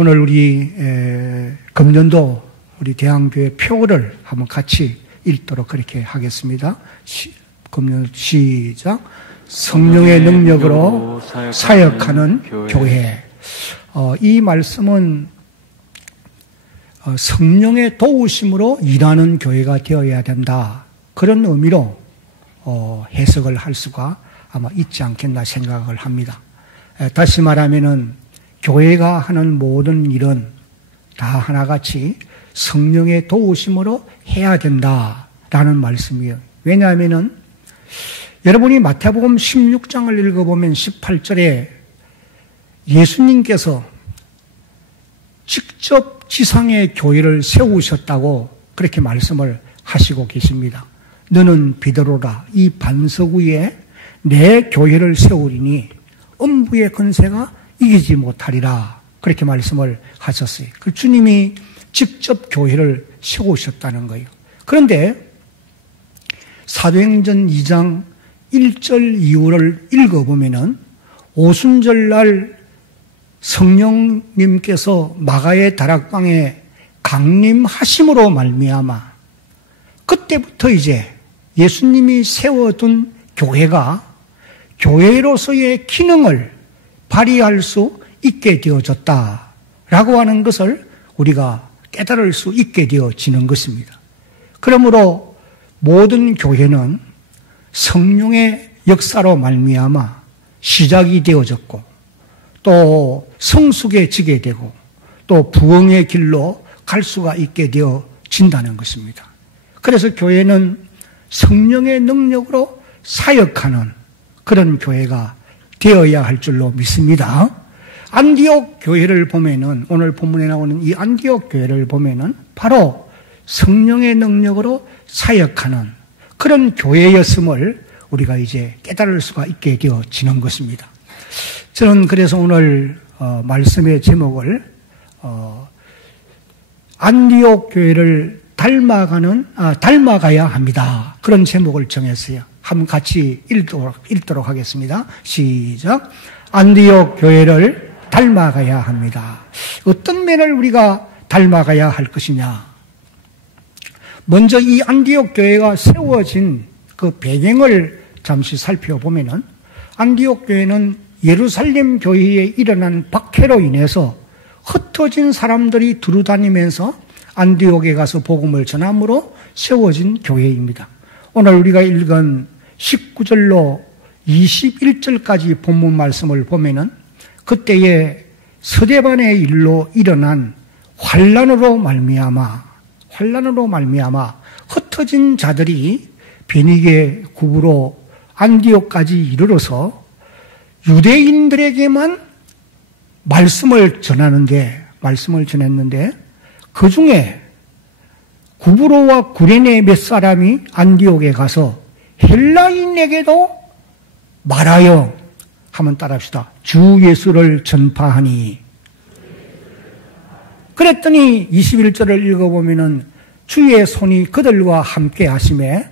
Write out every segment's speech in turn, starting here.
오늘 우리 금년도 우리 대한교회 표를 한번 같이 읽도록 그렇게 하겠습니다. 금년 시작. 성령의 능력으로 사역하는 교회. 이 말씀은 성령의 도우심으로 일하는 교회가 되어야 된다. 그런 의미로 해석을 할 수가 아마 있지 않겠나 생각을 합니다. 다시 말하면은 교회가 하는 모든 일은 다 하나같이 성령의 도우심으로 해야 된다라는 말씀이에요. 왜냐하면은 여러분이 마태복음 16장을 읽어보면 18절에 예수님께서 직접 지상의 교회를 세우셨다고 그렇게 말씀을 하시고 계십니다. 너는 베드로라, 이 반석 위에 내 교회를 세우리니 음부의 권세가 이기지 못하리라. 그렇게 말씀을 하셨어요. 그 주님이 직접 교회를 세우셨다는 거예요. 그런데 사도행전 2장 1절 이후를 읽어보면은 오순절날 성령님께서 마가의 다락방에 강림하심으로 말미암아 그때부터 이제 예수님이 세워둔 교회가 교회로서의 기능을 발휘할 수 있게 되어졌다라고 하는 것을 우리가 깨달을 수 있게 되어지는 것입니다. 그러므로 모든 교회는 성령의 역사로 말미암아 시작이 되어졌고 또 성숙해지게 되고 또 부흥의 길로 갈 수가 있게 되어진다는 것입니다. 그래서 교회는 성령의 능력으로 사역하는 그런 교회가 되어야 할 줄로 믿습니다. 안디옥 교회를 보면은 오늘 본문에 나오는 이 안디옥 교회를 보면은 바로 성령의 능력으로 사역하는 그런 교회였음을 우리가 이제 깨달을 수가 있게 되어지는 것입니다. 저는 그래서 오늘 말씀의 제목을 안디옥 교회를 닮아가야 합니다. 그런 제목을 정했어요. 한번 같이 읽도록 하겠습니다. 시작. 안디옥 교회를 닮아가야 합니다. 어떤 면을 우리가 닮아가야 할 것이냐? 먼저 이 안디옥 교회가 세워진 그 배경을 잠시 살펴보면은 안디옥 교회는 예루살렘 교회에 일어난 박해로 인해서 흩어진 사람들이 두루다니면서 안디옥에 가서 복음을 전함으로 세워진 교회입니다. 오늘 우리가 읽은 19절로 21절까지 본문 말씀을 보면은 그때의 스데반의 일로 일어난 환란으로 말미암아 흩어진 자들이 베니게 굽으로 안디옥까지 이르러서 유대인들에게만 말씀을 전했는데 그 중에 구브로와 구레네 몇 사람이 안디옥에 가서 헬라인에게도 말하여 한번 따라합시다. 주 예수를 전파하니. 그랬더니 21절을 읽어보면은 주의 손이 그들과 함께 하심에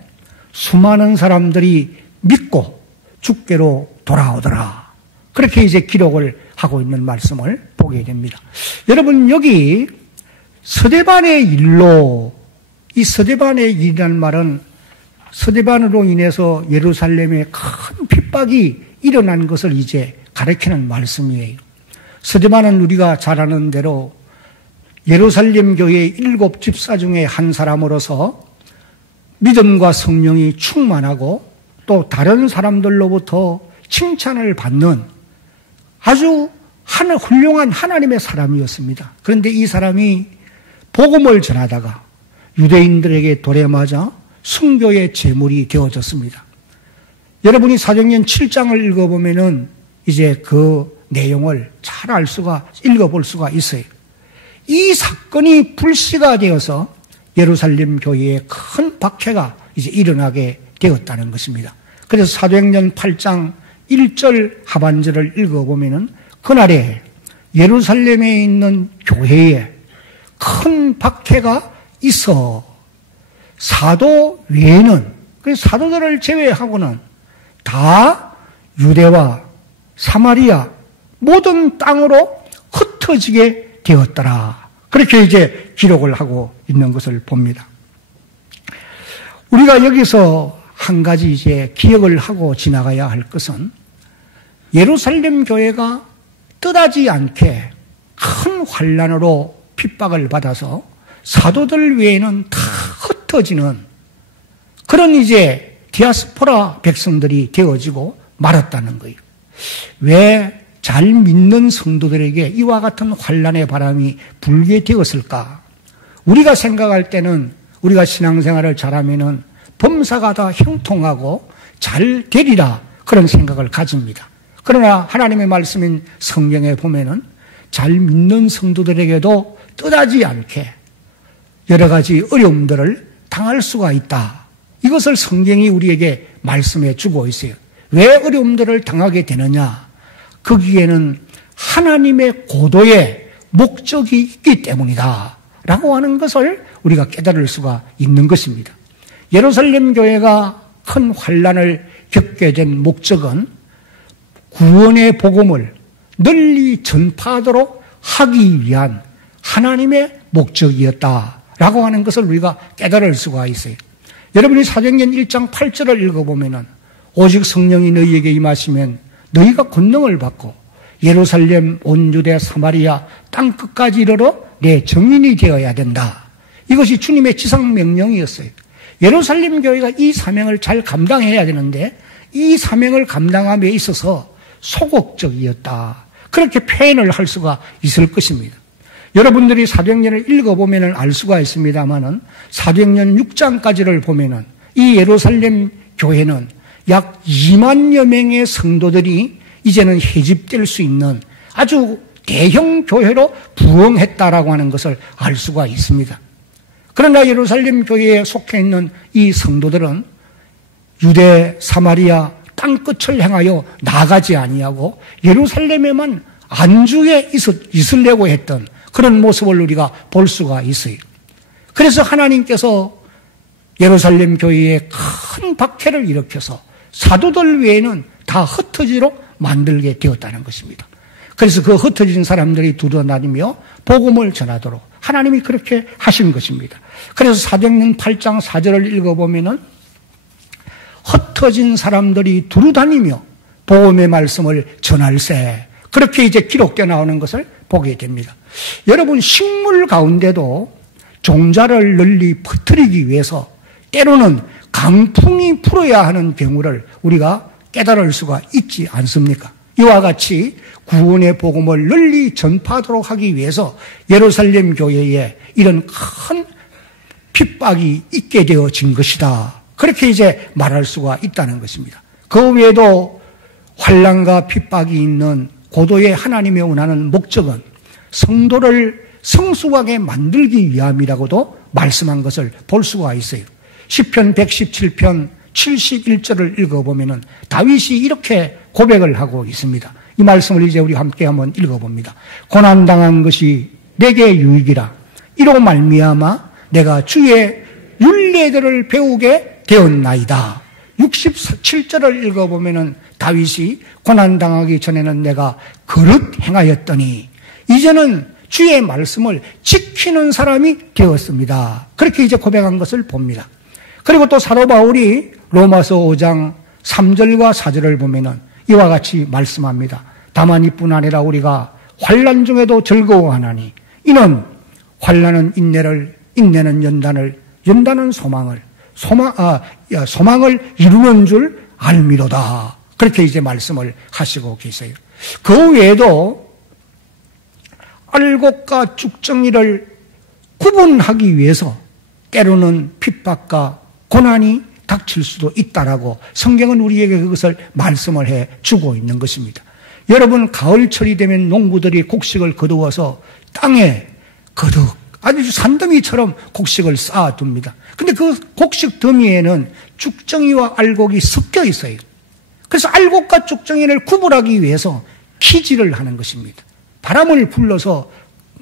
수많은 사람들이 믿고 주께로 돌아오더라. 그렇게 이제 기록을 하고 있는 말씀을 보게 됩니다. 여러분 여기 스데반의 일로 이 스데반의 일이라는 말은 스데반으로 인해서 예루살렘에 큰 핍박이 일어난 것을 이제 가리키는 말씀이에요. 스데반은 우리가 잘 아는 대로 예루살렘 교회의 7 집사 중에 한 사람으로서 믿음과 성령이 충만하고 또 다른 사람들로부터 칭찬을 받는 아주 훌륭한 하나님의 사람이었습니다. 그런데 이 사람이 복음을 전하다가 유대인들에게 돌에 맞아 순교의 제물이 되어졌습니다. 여러분이 사도행전 7장을 읽어보면은 이제 그 내용을 잘 읽어볼 수가 있어요. 이 사건이 불씨가 되어서 예루살렘 교회에 큰 박해가 이제 일어나게 되었다는 것입니다. 그래서 사도행전 8장 1절 하반절을 읽어보면은 그날에 예루살렘에 있는 교회에 큰 박해가 있어 사도 외에는, 사도들을 제외하고는 다 유대와 사마리아 모든 땅으로 흩어지게 되었더라. 그렇게 이제 기록을 하고 있는 것을 봅니다. 우리가 여기서 한 가지 이제 기억을 하고 지나가야 할 것은 예루살렘 교회가 뜻하지 않게 큰 환난으로 핍박을 받아서 사도들 외에는 다 흩어지는 그런 이제 디아스포라 백성들이 되어지고 말았다는 거예요. 왜 잘 믿는 성도들에게 이와 같은 환난의 바람이 불게 되었을까? 우리가 생각할 때는 우리가 신앙생활을 잘하면은 범사가 다 형통하고 잘 되리라 그런 생각을 가집니다. 그러나 하나님의 말씀인 성경에 보면은 잘 믿는 성도들에게도 뜻하지 않게 여러 가지 어려움들을 당할 수가 있다. 이것을 성경이 우리에게 말씀해 주고 있어요. 왜 어려움들을 당하게 되느냐? 거기에는 하나님의 고도의 목적이 있기 때문이다. 라고 하는 것을 우리가 깨달을 수가 있는 것입니다. 예루살렘 교회가 큰 환난을 겪게 된 목적은 구원의 복음을 널리 전파하도록 하기 위한 하나님의 목적이었다라고 하는 것을 우리가 깨달을 수가 있어요. 여러분이 사도행전 1장 8절을 읽어보면 오직 성령이 너희에게 임하시면 너희가 권능을 받고 예루살렘 온 유대 사마리아 땅끝까지 이르러 내 증인이 되어야 된다. 이것이 주님의 지상 명령이었어요. 예루살렘 교회가 이 사명을 잘 감당해야 되는데 이 사명을 감당함에 있어서 소극적이었다. 그렇게 표현을 할 수가 있을 것입니다. 여러분들이 사도행전을 읽어보면 알 수가 있습니다만은 사도행전 6장까지를 보면은 이 예루살렘 교회는 약 2만여 명의 성도들이 이제는 해집될 수 있는 아주 대형 교회로 부흥했다라고 하는 것을 알 수가 있습니다. 그러나 예루살렘 교회에 속해 있는 이 성도들은 유대, 사마리아 땅끝을 향하여 나가지 아니하고 예루살렘에만 안주해 있으려고 했던 그런 모습을 우리가 볼 수가 있어요. 그래서 하나님께서 예루살렘 교회에 큰 박해를 일으켜서 사도들 외에는 다 흩어지도록 만들게 되었다는 것입니다. 그래서 그 흩어진 사람들이 두루다니며 복음을 전하도록 하나님이 그렇게 하신 것입니다. 그래서 사도행전 8장 4절을 읽어보면은 흩어진 사람들이 두루다니며 복음의 말씀을 전할세. 그렇게 이제 기록되어 나오는 것을 보게 됩니다. 여러분, 식물 가운데도 종자를 널리 퍼뜨리기 위해서 때로는 강풍이 불어야 하는 경우를 우리가 깨달을 수가 있지 않습니까? 이와 같이 구원의 복음을 널리 전파하도록 하기 위해서 예루살렘 교회에 이런 큰 핍박이 있게 되어진 것이다. 그렇게 이제 말할 수가 있다는 것입니다. 그 외에도 환난과 핍박이 있는 고도의 하나님의 원하는 목적은 성도를 성숙하게 만들기 위함이라고도 말씀한 것을 볼 수가 있어요. 시편 117편 71절을 읽어보면 다윗이 이렇게 고백을 하고 있습니다. 이 말씀을 이제 우리 함께 한번 읽어봅니다. 고난당한 것이 내게 유익이라. 이로 말미암아 내가 주의 율례들을 배우게 되었나이다. 67절을 읽어보면 다윗이 고난당하기 전에는 내가 거릇 행하였더니 이제는 주의 말씀을 지키는 사람이 되었습니다. 그렇게 이제 고백한 것을 봅니다. 그리고 또 사도 바울이 로마서 5장 3절과 4절을 보면은 이와 같이 말씀합니다. 다만 이뿐 아니라 우리가 환난 중에도 즐거워하나니 이는 환난은 인내를, 인내는 연단을, 연단은 소망을, 소망을 이루는 줄 알미로다. 그렇게 이제 말씀을 하시고 계세요. 그 외에도 알곡과 쭉정이를 구분하기 위해서 때로는 핍박과 고난이 닥칠 수도 있다라고 성경은 우리에게 그것을 말씀을 해 주고 있는 것입니다. 여러분, 가을철이 되면 농부들이 곡식을 거두어서 땅에 거득 아주 산더미처럼 곡식을 쌓아둡니다. 근데 그 곡식 더미에는 쭉정이와 알곡이 섞여 있어요. 그래서 알곡과 쭉정이를 구분하기 위해서 키질을 하는 것입니다. 바람을 불러서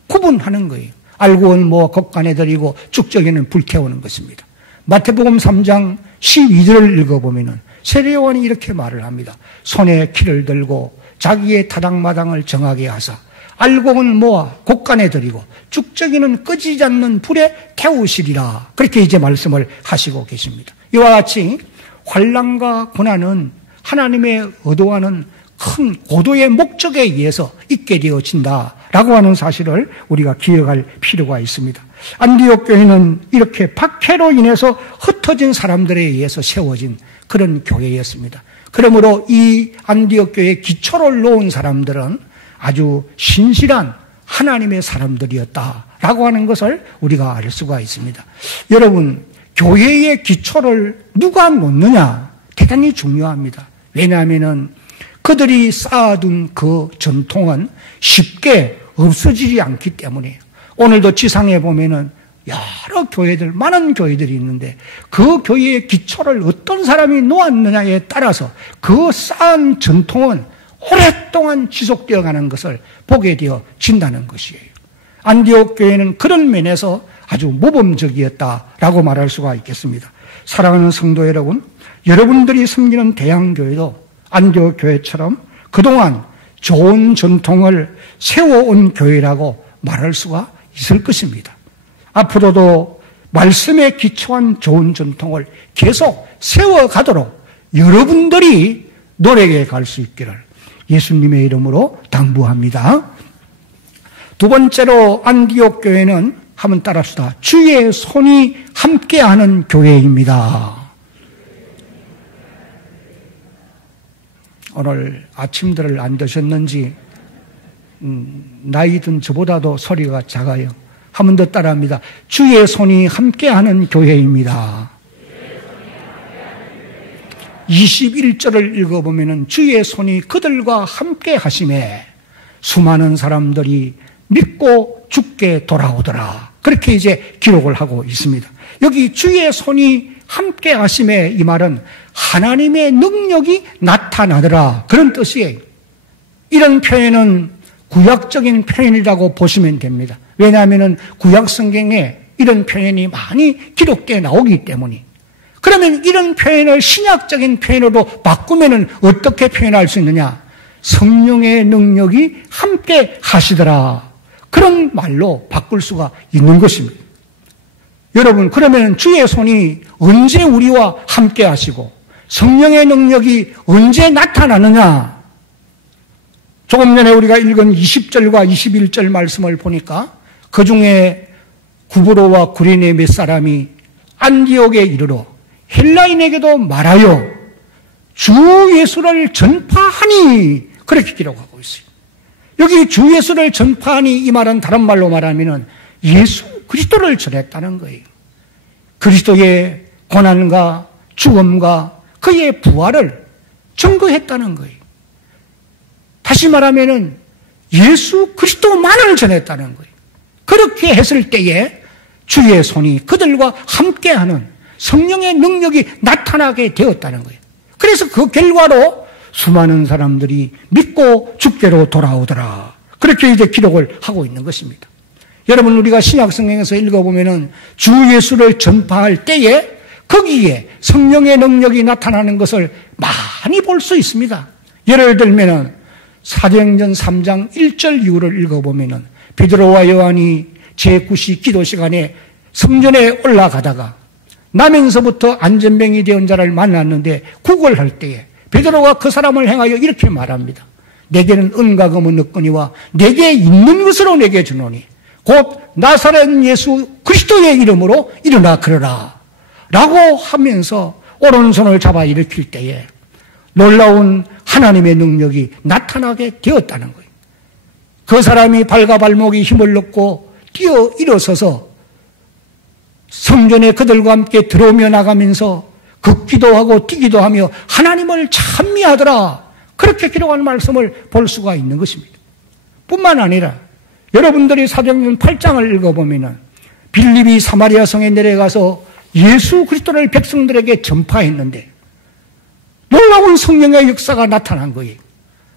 구분하는 거예요. 알곡은 겉간에 들이고 쭉정이는 불태우는 것입니다. 마태복음 3장 12절을 읽어보면 세례요한이 이렇게 말을 합니다. 손에 키를 들고 자기의 타당마당을 정하게 하사 알곡은 모아 곡간에 들이고 쭉저기는 끄지지 않는 불에 태우시리라. 그렇게 이제 말씀을 하시고 계십니다. 이와 같이 환난과 고난은 하나님의 의도하는 큰 고도의 목적에 의해서 있게 되어진다라고 하는 사실을 우리가 기억할 필요가 있습니다. 안디옥 교회는 이렇게 박해로 인해서 흩어진 사람들에 의해서 세워진 그런 교회였습니다. 그러므로 이 안디옥 교회의 기초를 놓은 사람들은 아주 신실한 하나님의 사람들이었다라고 하는 것을 우리가 알 수가 있습니다. 여러분, 교회의 기초를 누가 놓느냐 대단히 중요합니다. 왜냐하면 그들이 쌓아둔 그 전통은 쉽게 없어지지 않기 때문이에요. 오늘도 지상에 보면은 여러 교회들, 많은 교회들이 있는데 그 교회의 기초를 어떤 사람이 놓았느냐에 따라서 그 쌓은 전통은 오랫동안 지속되어 가는 것을 보게 되어진다는 것이에요. 안디옥 교회는 그런 면에서 아주 모범적이었다라고 말할 수가 있겠습니다. 사랑하는 성도 여러분, 여러분들이 섬기는 대양교회도 안디옥 교회처럼 그동안 좋은 전통을 세워온 교회라고 말할 수가 있을 것입니다. 앞으로도 말씀에 기초한 좋은 전통을 계속 세워가도록 여러분들이 노력해 갈 수 있기를 예수님의 이름으로 당부합니다. 두 번째로 안디옥 교회는 한번 따라합시다. 주의 손이 함께하는 교회입니다. 오늘 아침들을 안 드셨는지 나이 든 저보다도 소리가 작아요. 한 번 더 따라합니다. 주의 손이 함께하는 교회입니다. 21절을 읽어보면 주의 손이 그들과 함께 하심에 수많은 사람들이 믿고 죽게 돌아오더라. 그렇게 이제 기록을 하고 있습니다. 여기 주의 손이 함께 하심에 이 말은 하나님의 능력이 나타나더라. 그런 뜻이에요. 이런 표현은 구약적인 표현이라고 보시면 됩니다. 왜냐하면 구약 성경에 이런 표현이 많이 기록되어 나오기 때문에. 그러면 이런 표현을 신약적인 표현으로 바꾸면 어떻게 표현할 수 있느냐? 성령의 능력이 함께 하시더라. 그런 말로 바꿀 수가 있는 것입니다. 여러분, 그러면 주의 손이 언제 우리와 함께 하시고 성령의 능력이 언제 나타나느냐? 조금 전에 우리가 읽은 20절과 21절 말씀을 보니까 그 중에 구브로와 구레네 몇 사람이 안디옥에 이르러 헬라인에게도 말하여 주 예수를 전파하니 그렇게 기록하고 있어요. 여기 주 예수를 전파하니 이 말은 다른 말로 말하면 예수 그리스도를 전했다는 거예요. 그리스도의 고난과 죽음과 그의 부활을 증거했다는 거예요. 다시 말하면 예수 그리스도만을 전했다는 거예요. 그렇게 했을 때에 주의 손이 그들과 함께하는 성령의 능력이 나타나게 되었다는 거예요. 그래서 그 결과로 수많은 사람들이 믿고 주께로 돌아오더라. 그렇게 이제 기록을 하고 있는 것입니다. 여러분, 우리가 신약성경에서 읽어보면 주 예수를 전파할 때에 거기에 성령의 능력이 나타나는 것을 많이 볼 수 있습니다. 예를 들면 사도행전 3장 1절 이후를 읽어보면 베드로와 요한이 제9시 기도 시간에 성전에 올라가다가 나면서부터 안전병이 되온 자를 만났는데 구걸할 때에 베드로가 그 사람을 향하여 이렇게 말합니다. 내게는 은과 금은 없거니와 내게 있는 것으로 내게 주노니 곧 나사렛 예수 그리스도의 이름으로 일어나 걸어라 라고 하면서 오른손을 잡아 일으킬 때에 놀라운 하나님의 능력이 나타나게 되었다는 거예요. 그 사람이 발과 발목에 힘을 얻고 뛰어 일어서서 성전에 그들과 함께 들어오며 나가면서 걷기도 하고 뛰기도 하며 하나님을 찬미하더라. 그렇게 기록한 말씀을 볼 수가 있는 것입니다. 뿐만 아니라 여러분들이 사도행전 8장을 읽어보면 빌립이 사마리아 성에 내려가서 예수 그리스도를 백성들에게 전파했는데 놀라운 성령의 역사가 나타난 거예요.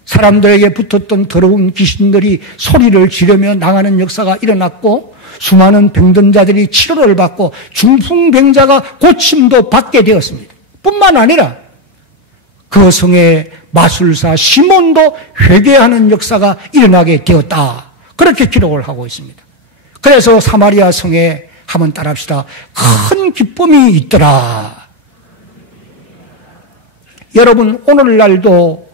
사람들에게 붙었던 더러운 귀신들이 소리를 지르며 나가는 역사가 일어났고 수많은 병든 자들이 치료를 받고 중풍병자가 고침도 받게 되었습니다. 뿐만 아니라 그 성의 마술사 시몬도 회개하는 역사가 일어나게 되었다. 그렇게 기록을 하고 있습니다. 그래서 사마리아 성에 한번 따라합시다. 큰 기쁨이 있더라. 여러분, 오늘날도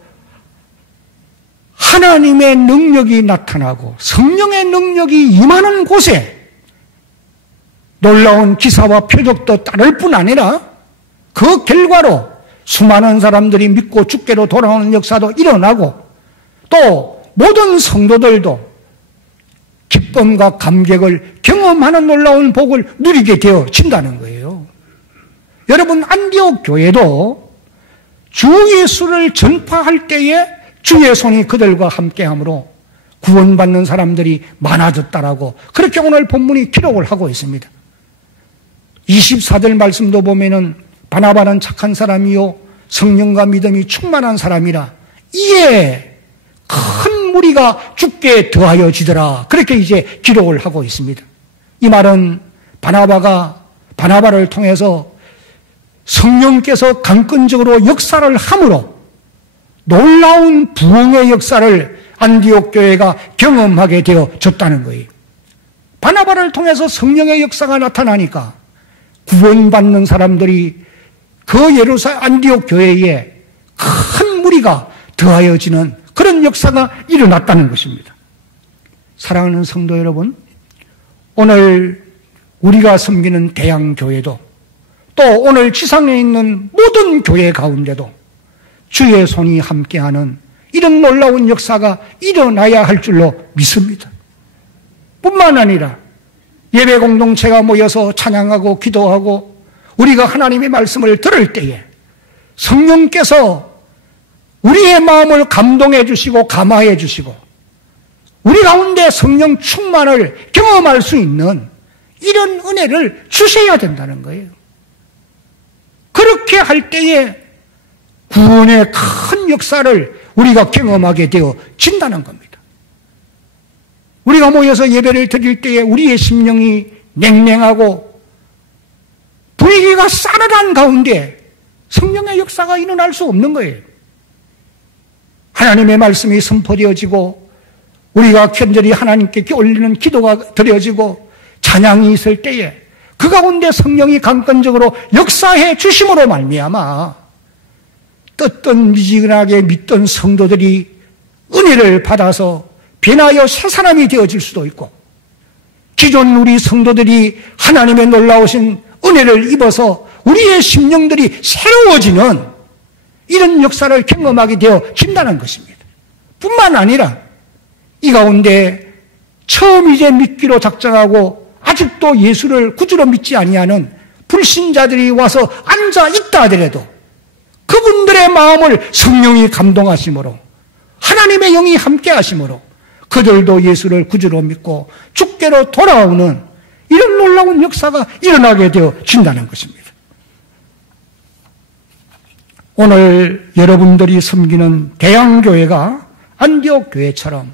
하나님의 능력이 나타나고 성령의 능력이 임하는 곳에 놀라운 기사와 표적도 따를 뿐 아니라 그 결과로 수많은 사람들이 믿고 주께로 돌아오는 역사도 일어나고 또 모든 성도들도 기쁨과 감격을 경험하는 놀라운 복을 누리게 되어진다는 거예요. 여러분, 안디옥 교회도 주 예수를 전파할 때에 주의 손이 그들과 함께함으로 구원받는 사람들이 많아졌다라고 그렇게 오늘 본문이 기록을 하고 있습니다. 24절 말씀도 보면은 바나바는 착한 사람이요 성령과 믿음이 충만한 사람이라 이에 큰 무리가 주께 더하여지더라. 그렇게 이제 기록을 하고 있습니다. 이 말은 바나바를 통해서 성령께서 강권적으로 역사를 함으로 놀라운 부흥의 역사를 안디옥 교회가 경험하게 되어졌다는 거예요. 바나바를 통해서 성령의 역사가 나타나니까 구원받는 사람들이 그 안디옥 교회에 큰 무리가 더하여지는 그런 역사가 일어났다는 것입니다. 사랑하는 성도 여러분, 오늘 우리가 섬기는 대양교회도 또 오늘 지상에 있는 모든 교회 가운데도 주의 손이 함께하는 이런 놀라운 역사가 일어나야 할 줄로 믿습니다. 뿐만 아니라 예배 공동체가 모여서 찬양하고 기도하고 우리가 하나님의 말씀을 들을 때에 성령께서 우리의 마음을 감동해 주시고 감화해 주시고 우리 가운데 성령 충만을 경험할 수 있는 이런 은혜를 주셔야 된다는 거예요. 그렇게 할 때에 구원의 큰 역사를 우리가 경험하게 되어진다는 겁니다. 우리가 모여서 예배를 드릴 때에 우리의 심령이 냉랭하고 분위기가 싸늘한 가운데 성령의 역사가 일어날 수 없는 거예요. 하나님의 말씀이 선포되어지고 우리가 간절히 하나님께 올리는 기도가 드려지고 찬양이 있을 때에 그 가운데 성령이 강권적으로 역사해 주심으로 말미암아 떴던 미지근하게 믿던 성도들이 은혜를 받아서 변하여 새 사람이 되어질 수도 있고 기존 우리 성도들이 하나님의 놀라우신 은혜를 입어서 우리의 심령들이 새로워지는 이런 역사를 경험하게 되어진다는 것입니다. 뿐만 아니라 이 가운데 처음 이제 믿기로 작정하고 아직도 예수를 구주로 믿지 아니하는 불신자들이 와서 앉아 있다 하더라도 그분들의 마음을 성령이 감동하심으로 하나님의 영이 함께 하심으로 그들도 예수를 구주로 믿고 주께로 돌아오는 이런 놀라운 역사가 일어나게 되어진다는 것입니다. 오늘 여러분들이 섬기는 대양교회가 안디옥 교회처럼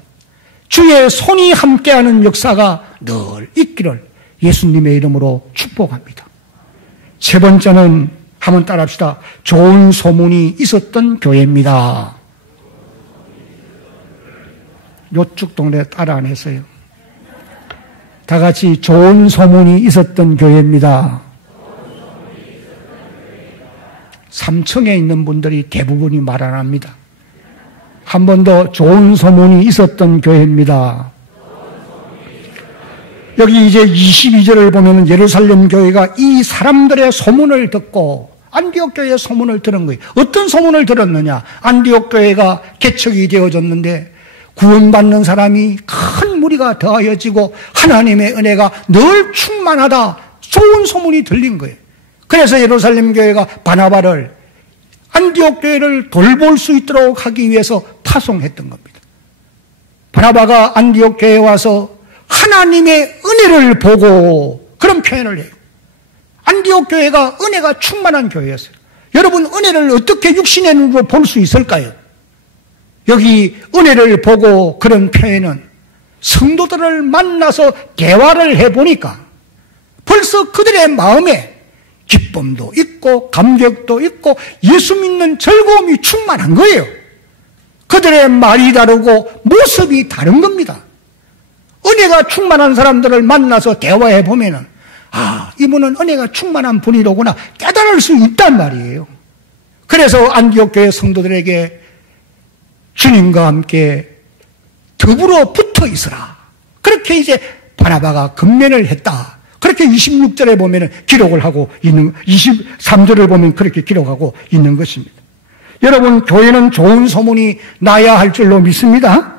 주의 손이 함께하는 역사가 늘 있기를 예수님의 이름으로 축복합니다. 세 번째는 한번 따라합시다. 좋은 소문이 있었던 교회입니다. 요쪽 동네 따라 안 했어요. 다 같이 좋은 소문이 있었던 교회입니다. 3층에 있는 분들이 대부분이 말 안 합니다. 한 번 더 좋은 소문이 있었던 교회입니다. 여기 이제 22절을 보면 예루살렘 교회가 이 사람들의 소문을 듣고 안디옥 교회의 소문을 들은 거예요. 어떤 소문을 들었느냐? 안디옥 교회가 개척이 되어졌는데 구원받는 사람이 큰 무리가 더하여지고 하나님의 은혜가 늘 충만하다. 좋은 소문이 들린 거예요. 그래서 예루살렘 교회가 바나바를 안디옥 교회를 돌볼 수 있도록 하기 위해서 파송했던 겁니다. 바나바가 안디옥 교회에 와서 하나님의 은혜를 보고 그런 표현을 해요. 안디옥 교회가 은혜가 충만한 교회였어요. 여러분, 은혜를 어떻게 육신의 눈으로 볼 수 있을까요? 여기 은혜를 보고 그런 표현은 성도들을 만나서 대화를 해보니까 벌써 그들의 마음에 기쁨도 있고 감격도 있고 예수 믿는 즐거움이 충만한 거예요. 그들의 말이 다르고 모습이 다른 겁니다. 은혜가 충만한 사람들을 만나서 대화해 보면은, 아, 이분은 은혜가 충만한 분이로구나 깨달을 수 있단 말이에요. 그래서 안디옥 교회 성도들에게 주님과 함께 더불어 붙어 있으라. 그렇게 이제 바나바가 근면을 했다. 그렇게 26절에 보면은 기록을 하고 있는, 23절을 보면 그렇게 기록하고 있는 것입니다. 여러분, 교회는 좋은 소문이 나야 할 줄로 믿습니다.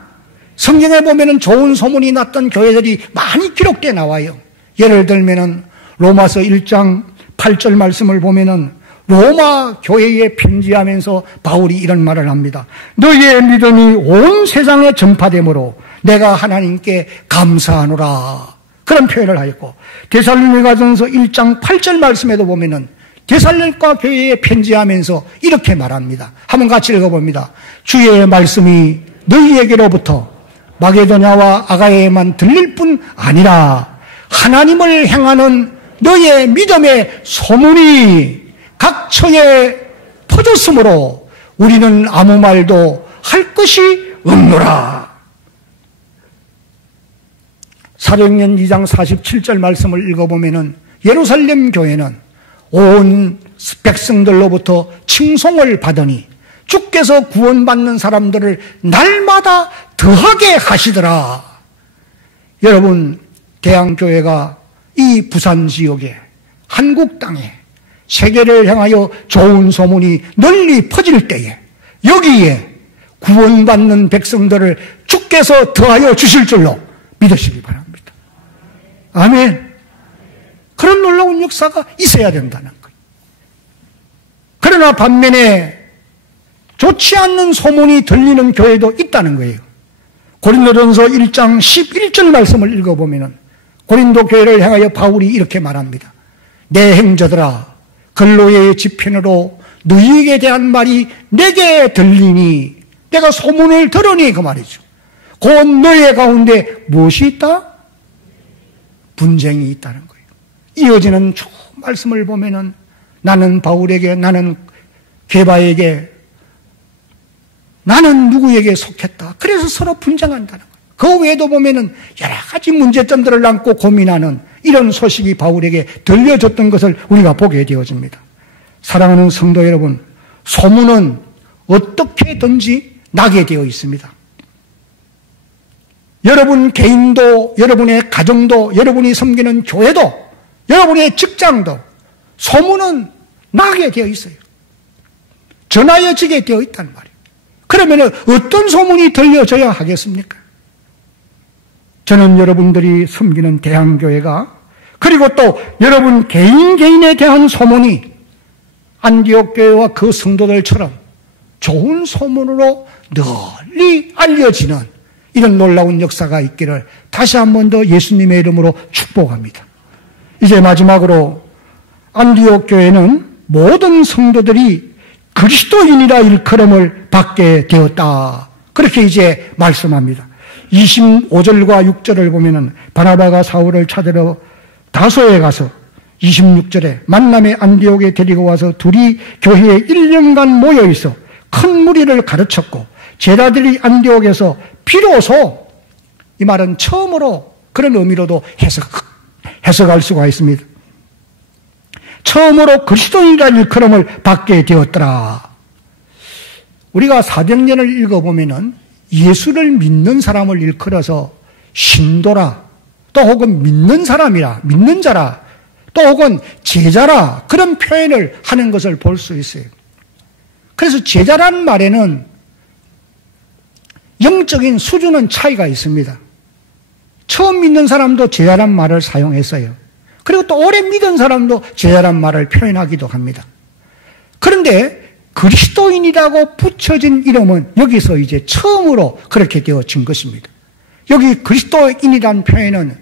성경에 보면은 좋은 소문이 났던 교회들이 많이 기록되어 나와요. 예를 들면은 로마서 1장 8절 말씀을 보면은 로마 교회에 편지하면서 바울이 이런 말을 합니다. 너희의 믿음이 온 세상에 전파되므로 내가 하나님께 감사하노라. 그런 표현을 하였고, 데살로니가전서 1장 8절 말씀에도 보면은 데살로니가 교회에 편지하면서 이렇게 말합니다. 한번 같이 읽어봅니다. 주의 말씀이 너희에게로부터 마게도냐와 아가야에만 들릴 뿐 아니라 하나님을 행하는 너희의 믿음의 소문이 각 처에 퍼졌으므로 우리는 아무 말도 할 것이 없노라. 사도행전 2장 47절 말씀을 읽어보면은 예루살렘 교회는 온 백성들로부터 칭송을 받으니 주께서 구원받는 사람들을 날마다 더하게 하시더라. 여러분, 대한교회가 이 부산 지역에, 한국 땅에 세계를 향하여 좋은 소문이 널리 퍼질 때에 여기에 구원받는 백성들을 주께서 더하여 주실 줄로 믿으시기 바랍니다. 아멘. 그런 놀라운 역사가 있어야 된다는 거예요. 그러나 반면에 좋지 않는 소문이 들리는 교회도 있다는 거예요. 고린도전서 1장 11절 말씀을 읽어보면 고린도 교회를 향하여 바울이 이렇게 말합니다. 내 행자들아, 근로의 지편으로 너희에게 대한 말이 내게 들리니, 내가 소문을 들으니 그 말이죠. 곧 너희 가운데 무엇이 있다? 분쟁이 있다는 거예요. 이어지는 쭉 말씀을 보면은 나는 바울에게, 나는 게바에게, 나는 누구에게 속했다. 그래서 서로 분쟁한다는 거예요. 그 외에도 보면은 여러 가지 문제점들을 안고 고민하는 이런 소식이 바울에게 들려졌던 것을 우리가 보게 되어집니다. 사랑하는 성도 여러분, 소문은 어떻게든지 나게 되어 있습니다. 여러분 개인도, 여러분의 가정도, 여러분이 섬기는 교회도, 여러분의 직장도 소문은 나게 되어 있어요. 전하여지게 되어 있단 말이에요. 그러면 어떤 소문이 들려져야 하겠습니까? 저는 여러분들이 섬기는 대한교회가, 그리고 또 여러분 개인에 대한 소문이 안디옥 교회와 그 성도들처럼 좋은 소문으로 널리 알려지는 이런 놀라운 역사가 있기를 다시 한 번 더 예수님의 이름으로 축복합니다. 이제 마지막으로 안디옥 교회는 모든 성도들이 그리스도인이라 일컬음을 받게 되었다. 그렇게 이제 말씀합니다. 25절과 6절을 보면은 바나바가 사울을 찾으러 다소에 가서 26절에 만남의 안디옥에 데리고 와서 둘이 교회에 1년간 모여 있어 큰 무리를 가르쳤고 제자들이 안디옥에서 비로소, 이 말은 처음으로 그런 의미로도 해석할 수가 있습니다. 처음으로 그리스도인이라는 일컬음을 받게 되었더라. 우리가 사도행전을 읽어보면은 예수를 믿는 사람을 일컬어서 신도라, 또 혹은 믿는 사람이라, 믿는 자라, 또 혹은 제자라, 그런 표현을 하는 것을 볼 수 있어요. 그래서 제자라는 말에는 영적인 수준은 차이가 있습니다. 처음 믿는 사람도 제자란 말을 사용했어요. 그리고 또 오래 믿은 사람도 제자란 말을 표현하기도 합니다. 그런데 그리스도인이라고 붙여진 이름은 여기서 이제 처음으로 그렇게 되어진 것입니다. 여기 그리스도인이라는 표현은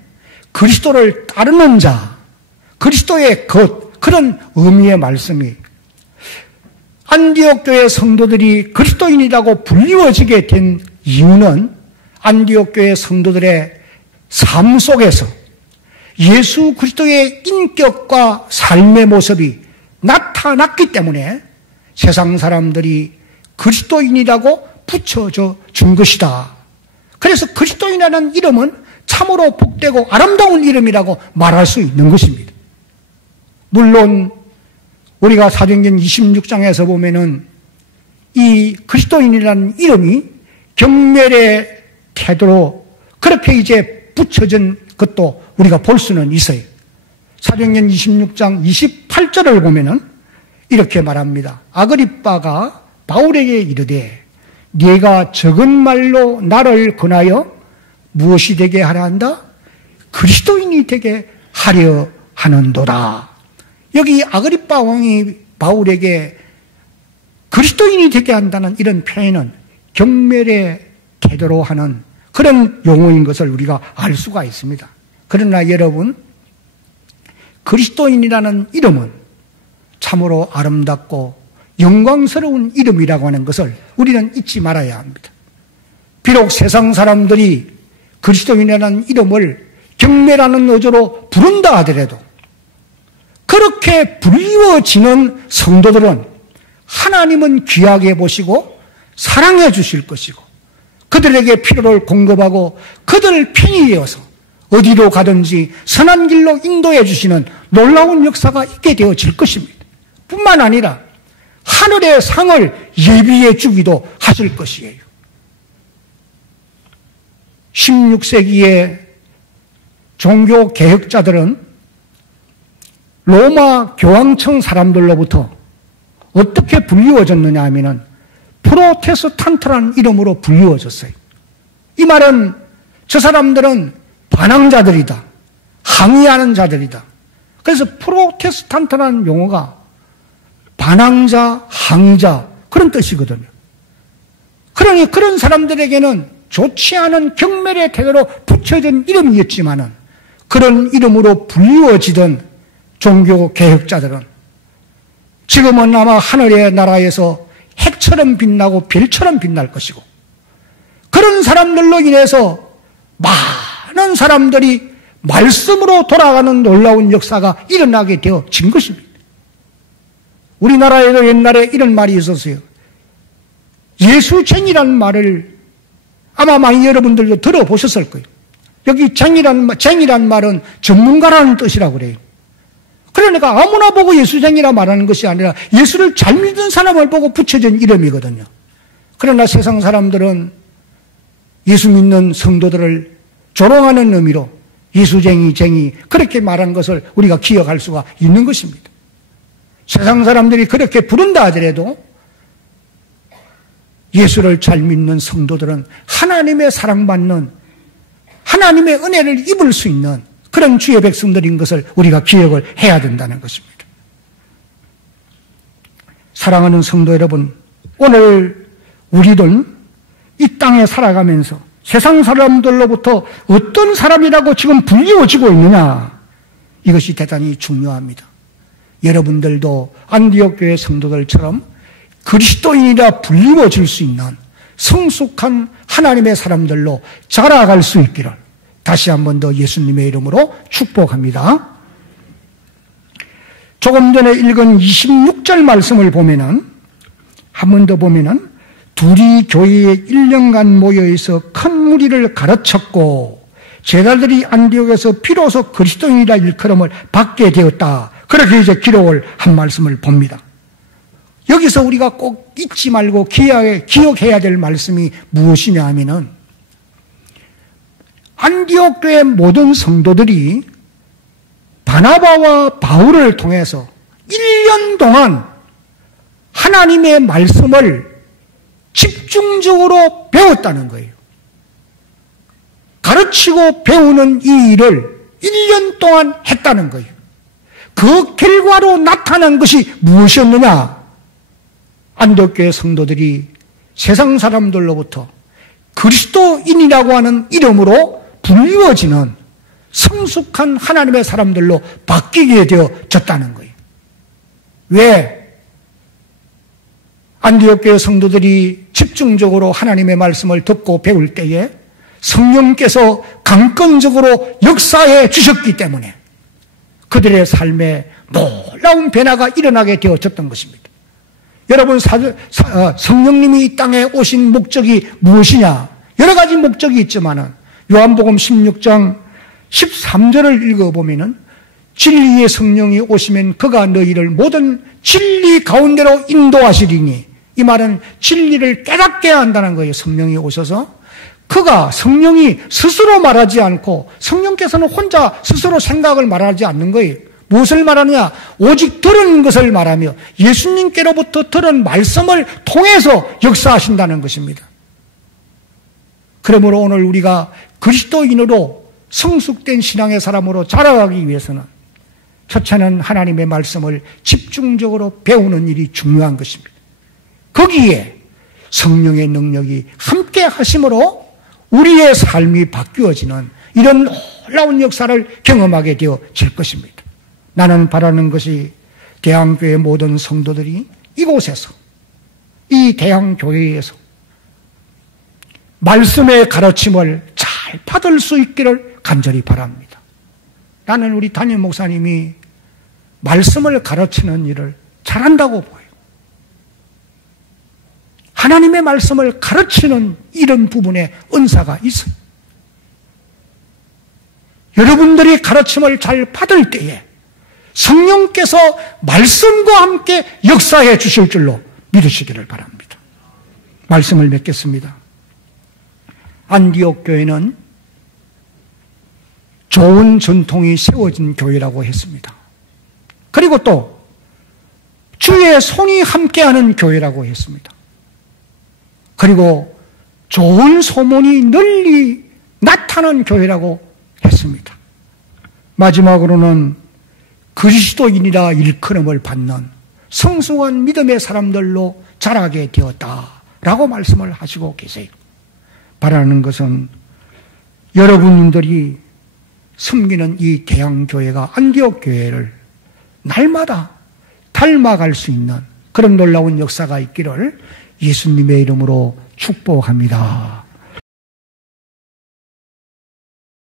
그리스도를 따르는 자, 그리스도의 것, 그런 의미의 말씀이, 안디옥 교회 성도들이 그리스도인이라고 불리워지게 된 이유는 안디옥 교회 성도들의 삶 속에서 예수 그리스도의 인격과 삶의 모습이 나타났기 때문에 세상 사람들이 그리스도인이라고 붙여져 준 것이다. 그래서 그리스도인이라는 이름은 참으로 복되고 아름다운 이름이라고 말할 수 있는 것입니다. 물론 우리가 사도행전 26장에서 보면은 이 그리스도인이라는 이름이 경멸의 태도로 그렇게 이제 붙여진 것도 우리가 볼 수는 있어요. 사도행전 26장 28절을 보면은 이렇게 말합니다. 아그리빠가 바울에게 이르되 네가 적은 말로 나를 권하여 무엇이 되게 하려 한다? 그리스도인이 되게 하려 하는도다. 여기 아그리빠 왕이 바울에게 그리스도인이 되게 한다는 이런 표현은 경멸의 태도로 하는 그런 용어인 것을 우리가 알 수가 있습니다. 그러나 여러분, 그리스도인이라는 이름은 참으로 아름답고 영광스러운 이름이라고 하는 것을 우리는 잊지 말아야 합니다. 비록 세상 사람들이 그리스도인이라는 이름을 경멸하는 어조로 부른다 하더라도 그렇게 불리워지는 성도들은 하나님은 귀하게 보시고 사랑해 주실 것이고 그들에게 필요를 공급하고 그들 편이 되어서 어디로 가든지 선한 길로 인도해 주시는 놀라운 역사가 있게 되어질 것입니다. 뿐만 아니라 하늘의 상을 예비해 주기도 하실 것이에요. 16세기의 종교 개혁자들은 로마 교황청 사람들로부터 어떻게 불리워졌느냐 하면은 프로테스탄트라는 이름으로 불리워졌어요. 이 말은 저 사람들은 반항자들이다. 항의하는 자들이다. 그래서 프로테스탄트라는 용어가 반항자, 항의자 그런 뜻이거든요. 그러니 그런 사람들에게는 좋지 않은 경멸의 태도로 붙여진 이름이었지만은 그런 이름으로 불리워지던 종교 개혁자들은 지금은 아마 하늘의 나라에서 핵처럼 빛나고 별처럼 빛날 것이고 그런 사람들로 인해서 많은 사람들이 말씀으로 돌아가는 놀라운 역사가 일어나게 되어진 것입니다. 우리나라에도 옛날에 이런 말이 있었어요. 예수쟁이라는 말을 아마 많이 여러분들도 들어보셨을 거예요. 여기 쟁이란 말은 전문가라는 뜻이라고 그래요. 그러니까 아무나 보고 예수쟁이라 말하는 것이 아니라 예수를 잘 믿는 사람을 보고 붙여진 이름이거든요. 그러나 세상 사람들은 예수 믿는 성도들을 조롱하는 의미로 예수쟁이 그렇게 말하는 것을 우리가 기억할 수가 있는 것입니다. 세상 사람들이 그렇게 부른다 하더라도 예수를 잘 믿는 성도들은 하나님의 사랑받는 하나님의 은혜를 입을 수 있는 그런 주의 백성들인 것을 우리가 기억을 해야 된다는 것입니다. 사랑하는 성도 여러분, 오늘 우리들 이 땅에 살아가면서 세상 사람들로부터 어떤 사람이라고 지금 불리워지고 있느냐, 이것이 대단히 중요합니다. 여러분들도 안디옥 교회 성도들처럼 그리스도인이라 불리워질 수 있는 성숙한 하나님의 사람들로 자라갈 수 있기를 다시 한 번 더 예수님의 이름으로 축복합니다. 조금 전에 읽은 26절 말씀을 보면은 한 번 더 보면은 둘이 교회에 1년간 모여있어 큰 무리를 가르쳤고 제자들이 안디옥에서 비로소 그리스도인이라 일컬음을 받게 되었다. 그렇게 이제 기록을 한 말씀을 봅니다. 여기서 우리가 꼭 잊지 말고 기억해야 될 말씀이 무엇이냐 하면은 안디옥 교회 모든 성도들이 바나바와 바울을 통해서 1년 동안 하나님의 말씀을 집중적으로 배웠다는 거예요. 가르치고 배우는 이 일을 1년 동안 했다는 거예요. 그 결과로 나타난 것이 무엇이었느냐? 안디옥 교회 성도들이 세상 사람들로부터 그리스도인이라고 하는 이름으로 불리워지는 성숙한 하나님의 사람들로 바뀌게 되어졌다는 거예요. 왜? 안디옥 교회 성도들이 집중적으로 하나님의 말씀을 듣고 배울 때에 성령께서 강건적으로 역사해 주셨기 때문에 그들의 삶에 놀라운 변화가 일어나게 되어졌던 것입니다. 여러분, 성령님이 이 땅에 오신 목적이 무엇이냐? 여러 가지 목적이 있지만은 요한복음 16장 13절을 읽어보면은 진리의 성령이 오시면 그가 너희를 모든 진리 가운데로 인도하시리니, 이 말은 진리를 깨닫게 한다는 거예요. 성령이 오셔서 그가, 성령이 스스로 말하지 않고 성령께서는 혼자 스스로 생각을 말하지 않는 거예요. 무엇을 말하느냐? 오직 들은 것을 말하며 예수님께로부터 들은 말씀을 통해서 역사하신다는 것입니다. 그러므로 오늘 우리가 그리스도인으로 성숙된 신앙의 사람으로 자라가기 위해서는 첫째는 하나님의 말씀을 집중적으로 배우는 일이 중요한 것입니다. 거기에 성령의 능력이 함께 하심으로 우리의 삶이 바뀌어지는 이런 놀라운 역사를 경험하게 되어질 것입니다. 나는 바라는 것이 대한교회 모든 성도들이 이곳에서, 이 대한교회에서 말씀의 가르침을 잘 받을 수 있기를 간절히 바랍니다. 나는 우리 담임 목사님이 말씀을 가르치는 일을 잘한다고 보여요. 하나님의 말씀을 가르치는 이런 부분에 은사가 있어요. 여러분들이 가르침을 잘 받을 때에 성령께서 말씀과 함께 역사해 주실 줄로 믿으시기를 바랍니다. 말씀을 맺겠습니다. 안디옥 교회는 좋은 전통이 세워진 교회라고 했습니다. 그리고 또 주의 손이 함께하는 교회라고 했습니다. 그리고 좋은 소문이 널리 나타난 교회라고 했습니다. 마지막으로는 그리스도인이라 일컬음을 받는 성숙한 믿음의 사람들로 자라게 되었다라고 말씀을 하시고 계세요. 바라는 것은 여러분들이 섬기는 이 대형교회가 안디옥 교회를 날마다 닮아갈 수 있는 그런 놀라운 역사가 있기를 예수님의 이름으로 축복합니다.